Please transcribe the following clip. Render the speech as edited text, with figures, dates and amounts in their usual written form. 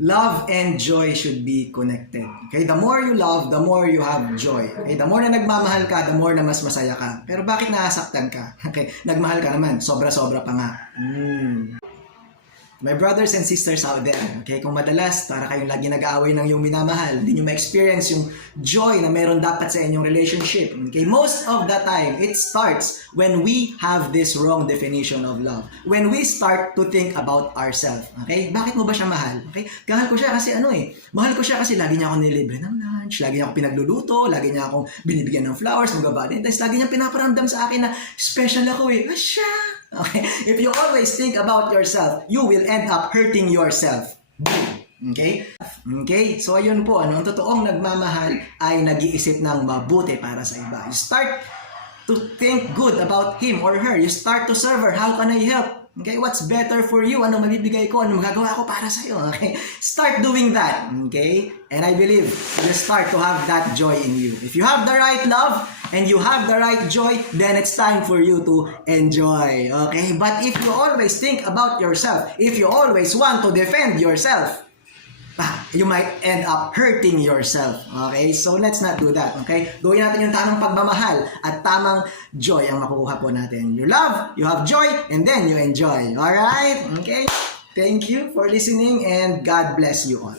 Love and joy should be connected. Okay? The more you love, the more you have joy. Okay? The more na nagmamahal ka, the more na mas masaya ka. Pero bakit nasaktan ka? Okay? Nagmahal ka naman, sobra-sobra pa nga. My brothers and sisters out there, okay, kung madalas para kayong lagi nag-aaway ng iyong minamahal, hindi nyo ma-experience yung joy na meron dapat sa inyong relationship. Okay, most of the time, it starts when we have this wrong definition of love. When we start to think about ourselves. Okay, bakit mo ba siya mahal? Okay, mahal ko siya kasi mahal ko siya kasi lagi niya ako nilibre ng lunch, lagi niya ako pinagluluto, lagi niya akong binibigyan ng flowers, mag-valentines, lagi niya pinaparamdam sa akin na special ako eh. Siya! Okay? If you always think about yourself, you will end up hurting yourself. Boom. Okay? Okay? So, ayun po. Ang totoong nagmamahal ay nag-iisip ng mabuti para sa iba. You start to think good about him or her. You start to serve her. How can I help? Okay? What's better for you? Ano mabibigay ko? Ano magagawa ko para sa iyo? Okay? Start doing that. Okay? And I believe you'll start to have that joy in you. If you have the right love, and you have the right joy, then it's time for you to enjoy. Okay? But if you always think about yourself, if you always want to defend yourself, you might end up hurting yourself. Okay? So let's not do that. Okay? Gawin natin yung tamang pagmamahal at tamang joy ang makukuha po natin. You love, you have joy, and then you enjoy. Alright? Okay? Thank you for listening and God bless you all.